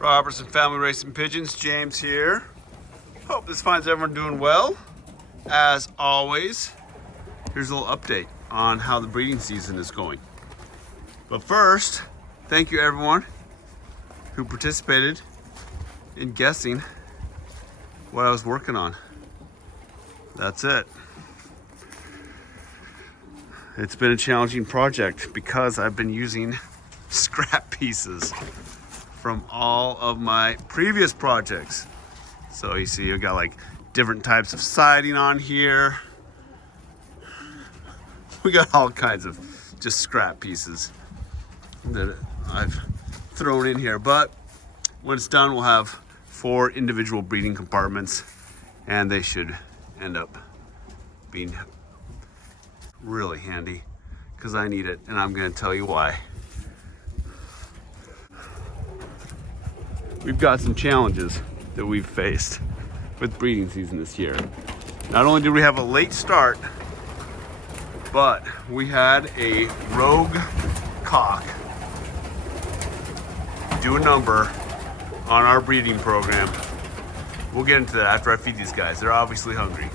Robertson Family Racing Pigeons, James here. Hope this finds everyone doing well. As always, here's a little update on how the breeding season is going. But first, thank you everyone who participated in guessing what I was working on. That's it. It's been a challenging project because I've been using scrap pieces from all of my previous projects. So you see, I've got like different types of siding on here. We got all kinds of just scrap pieces that I've thrown in here. But when it's done, we'll have 4 individual breeding compartments, and they should end up being really handy because I need it, and I'm going to tell you why. We've got some challenges that we've faced with breeding season this year. Not only did we have a late start, but we had a rogue cock do a number on our breeding program. We'll get into that after I feed these guys. They're obviously hungry.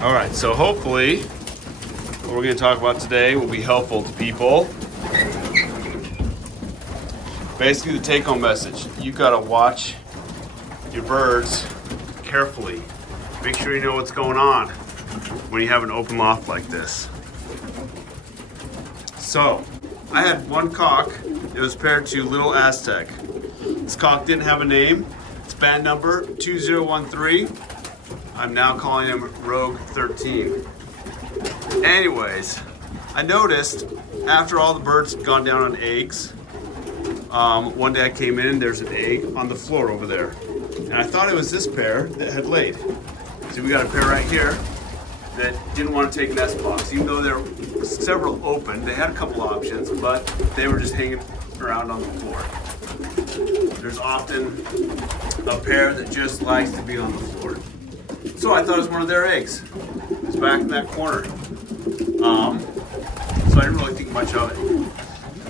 All right, so hopefully what we're going to talk about today will be helpful to people. Basically, the take-home message: you gotta watch your birds carefully. Make sure you know what's going on when you have an open loft like this. So, I had one cock that was paired to Little Aztec. This cock didn't have a name. It's band number 2013. I'm now calling him Rogue 13. Anyways, I noticed after all the birds had gone down on eggs, one day I came in, there's an egg on the floor over there. And I thought it was this pair that had laid. See, we got a pair right here that didn't want to take nest box. Even though there were several open, they had a couple options, but they were just hanging around on the floor. There's often a pair that just likes to be on the floor. So I thought it was one of their eggs. It was back in that corner. So I didn't really think much of it.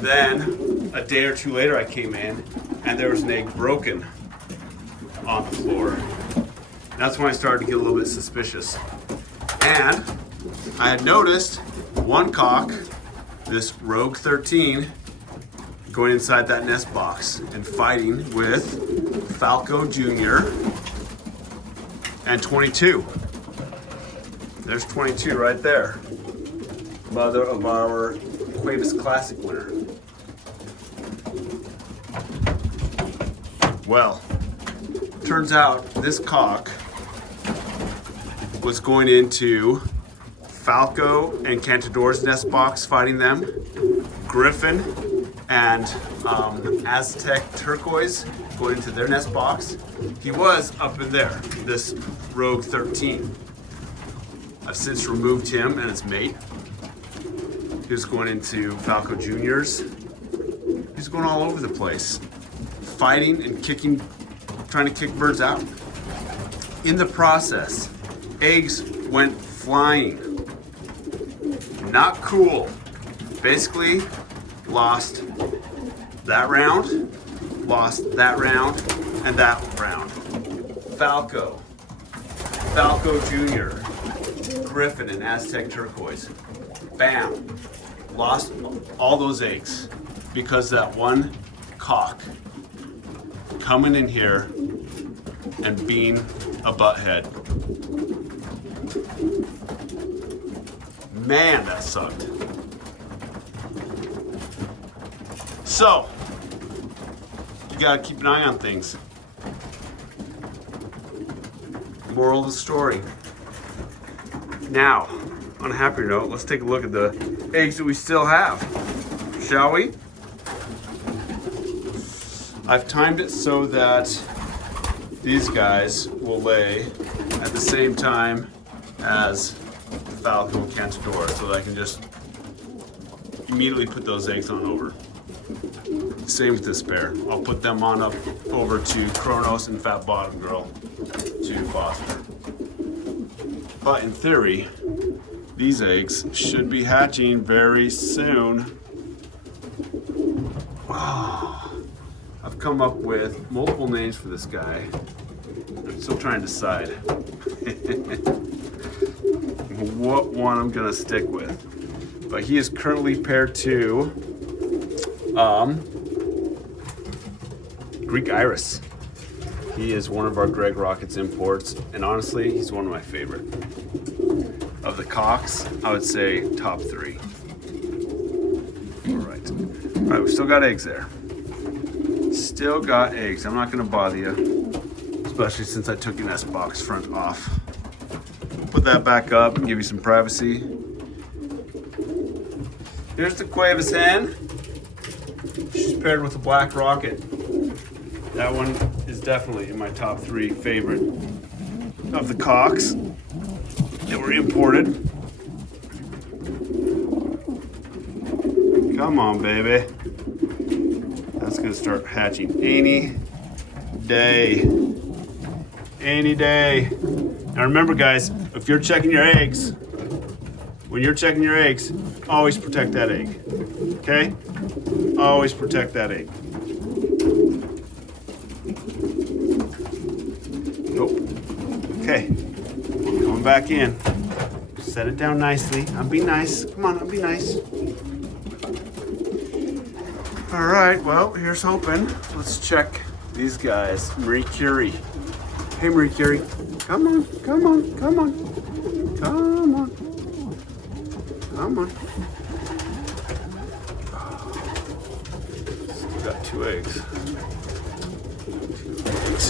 Then, a day or two later, I came in and there was an egg broken on the floor. That's when I started to get a little bit suspicious. And I had noticed one cock, this Rogue 13, going inside that nest box and fighting with Falco Jr. and 22. There's 22 right there. Mother of our Cuevas Classic winner. Well, turns out this cock was going into Falco and Cantador's nest box, fighting them. Griffin and Aztec Turquoise going into their nest box. He was up in there, this Rogue 13. I've since removed him and his mate. He was going into Falco Jr.'s. He's going all over the place, fighting and kicking, trying to kick birds out. In the process, eggs went flying. Not cool. Basically, lost that round, lost that round, and that round. Falco Jr., Griffin, and Aztec Turquoise. Bam. Lost all those eggs because that one cock coming in here and being a butthead. Man, that sucked. So, you gotta keep an eye on things. Moral of the story. Now, on a happier note, let's take a look at the eggs that we still have, shall we? I've timed it so that these guys will lay at the same time as Falco and Cantador, so that I can just immediately put those eggs on over. Same with this pair. I'll put them on up over to Kronos and Fat Bottom Girl to foster. But in theory, these eggs should be hatching very soon. Wow. I've come up with multiple names for this guy. I'm still trying to decide what one I'm gonna stick with. But he is currently paired to Greek Iris. He is one of our Greg Rockets imports, and honestly, he's one of my favorite. Of the cocks, I would say top 3. All right, we still got eggs there. Still got eggs. I'm not gonna bother you, especially since I took your nest box front off. Put that back up and give you some privacy. Here's the Cuevas hen. She's paired with a black rocket. That one is definitely in my top 3 favorite of the cocks that were imported. Come on, baby. That's gonna start hatching any day. Any day. Now remember, guys, if you're checking your eggs, when you're checking your eggs, always protect that egg, okay? Always protect that egg. Nope. Okay, going back in. Set it down nicely. I'll be nice. Come on, I'll be nice. All right, well, here's hoping. Let's check these guys. Marie Curie. Hey, Marie Curie. Come on, come on, come on. Come on. Come on. Still got 2 eggs. 2 eggs.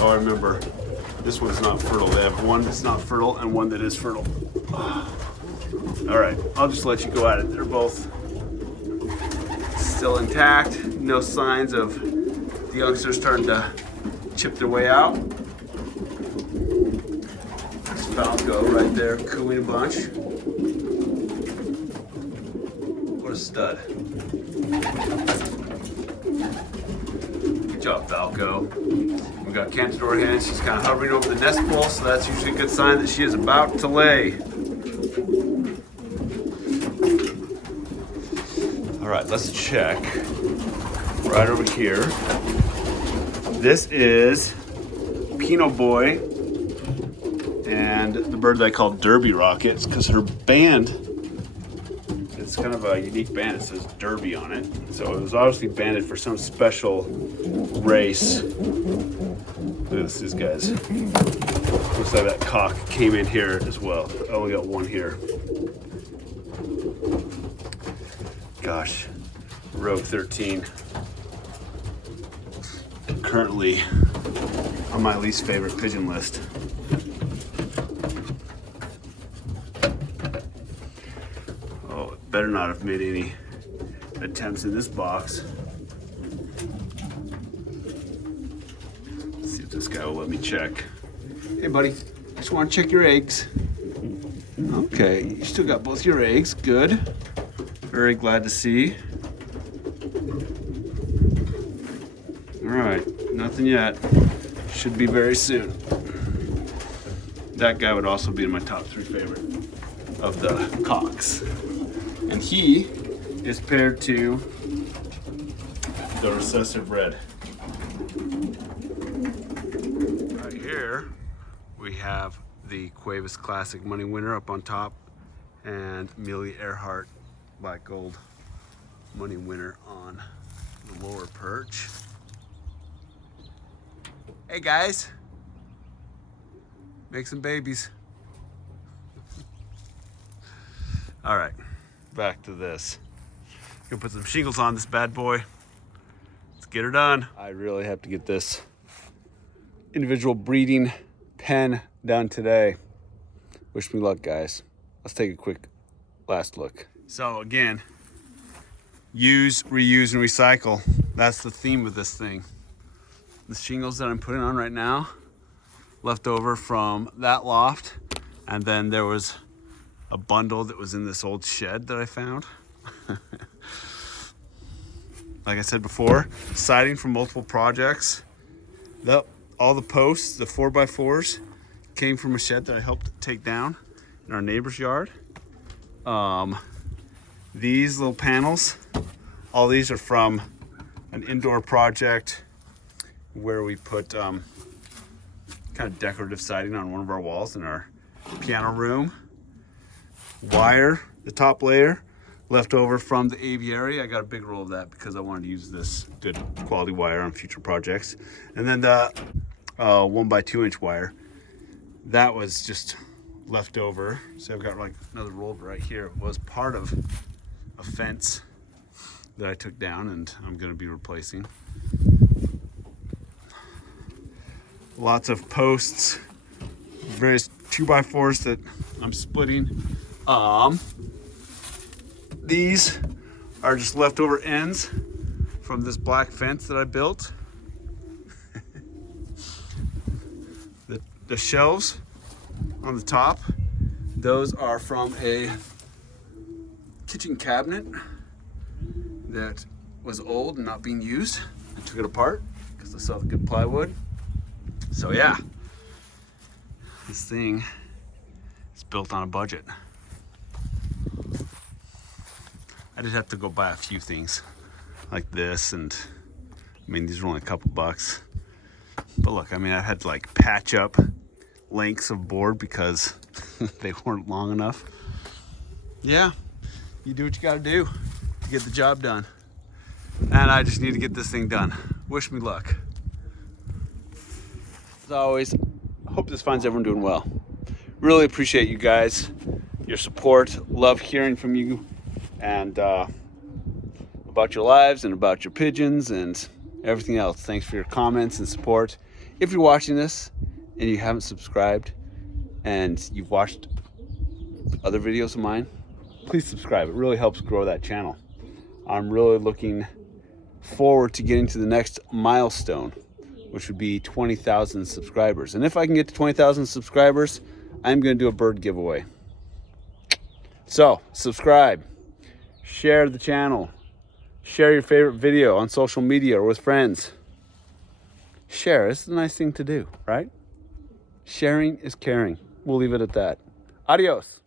Oh, I remember. This one's not fertile. They have one that's not fertile and one that is fertile. All right, I'll just let you go at it. They're both still intact. No signs of the youngsters starting to chip their way out. There's Falco right there, cooing a bunch. What a stud. Good job, Falco. We got Cantador hen. She's kind of hovering over the nest bowl, so that's usually a good sign that she is about to lay. All right, let's check right over here. This is Pinot Boy and the bird that I call Derby Rockets because her band, it's kind of a unique band. It says Derby on it. So it was obviously banded for some special race. Look at this, guys. Looks like that cock came in here as well. I only got one here. Gosh, Rogue 13. Currently on my least favorite pigeon list. Oh, it better not have made any attempts in this box. Let's see if this guy will let me check. Hey buddy, just want to check your eggs. Okay, you still got both your eggs, good. Very glad to see. All right, nothing yet. Should be very soon. That guy would also be in my top 3 favorite of the cocks. And he is paired to the recessive red. Right here, we have the Cuevas Classic money winner up on top and Amelia Earhart Black Gold money winner on the lower perch. Hey guys, make some babies. All right, back to this. Gonna put some shingles on this bad boy. Let's get her done. I really have to get this individual breeding pen done today. Wish me luck, guys. Let's take a quick last look. So again, use, reuse, and recycle. That's the theme of this thing. The shingles that I'm putting on right now, left over from that loft, and then there was a bundle that was in this old shed that I found. Like I said before, siding from multiple projects. All the posts, the 4x4s, came from a shed that I helped take down in our neighbor's yard. These little panels, all these are from an indoor project where we put kind of decorative siding on one of our walls in our piano room. Wire, the top layer, left over from the aviary. I got a big roll of that because I wanted to use this good quality wire on future projects. And then the 1x2 inch wire, that was just left over. So I've got like another roll right here. It was part of a fence that I took down and I'm going to be replacing. Lots of posts, various 2x4s that I'm splitting. These are just leftover ends from this black fence that I built. The shelves on the top, those are from a kitchen cabinet that was old and not being used. I took it apart because I saw the good plywood. So yeah, this thing is built on a budget. I did have to go buy a few things like this, and I mean, these are only a couple bucks. But look, I mean, I had to like patch up lengths of board because they weren't long enough. Yeah, you do what you gotta do to get the job done. And I just need to get this thing done. Wish me luck. As always, I hope this finds everyone doing well. Really appreciate you guys, your support. Love hearing from you and about your lives and about your pigeons and everything else. Thanks for your comments and support. If you're watching this and you haven't subscribed and you've watched other videos of mine, please subscribe. It really helps grow that channel. I'm really looking forward to getting to the next milestone, which would be 20,000 subscribers. And if I can get to 20,000 subscribers, I'm going to do a bird giveaway. So subscribe, share the channel, share your favorite video on social media or with friends. Share, it's a nice thing to do, right? Sharing is caring. We'll leave it at that. Adios.